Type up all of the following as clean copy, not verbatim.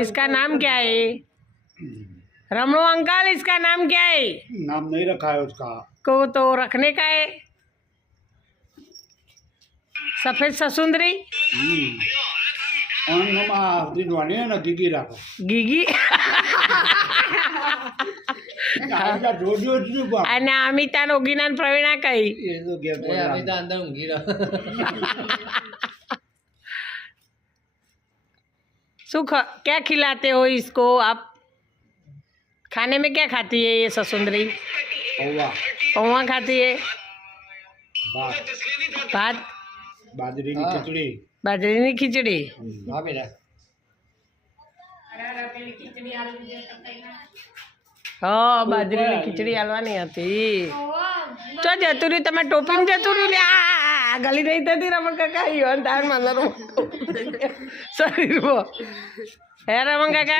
इसका नाम क्या है? रमणो अंकल, इसका नाम क्या है? नाम नहीं रखा है उसका। को तो रखने का है। सफेद ससुंदरी ना गीगी રાખો ગીગી અને અમિતા રોગીના પ્રવીણા કઈ અમિતા અંદર ઊંઘી રહ્યો क्या खिलाते हो इसको आप? खाने में क्या खाती है ये ससुंदरी? पौवा खाती है। भात बाजरी की खिचड़ी। बाजरी की खिचड़ी। हाँ बेटा हाँ बाजरी की खिचड़ी हालवानी હતી તો જતું રહ્યું તમે ટોપીમાં જતું રહ્યું આ ગલી રહી હતી રમણ કાકા ઈવન તાર મંદરો શરીરમાં હે રમણ કાકા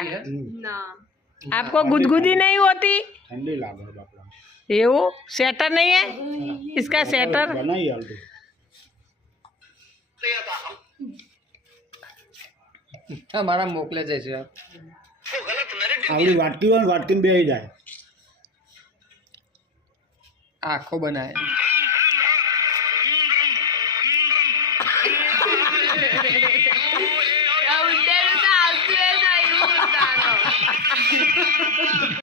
आपको गुदगुदी नहीं होती? ठंडी लागे बापड़ा એવું सेटर नहीं है इसका सेटर? बनाई आलू हमारा मोकले जैसे आवड़ी वाटकी में बेही जाए आँखों बनाए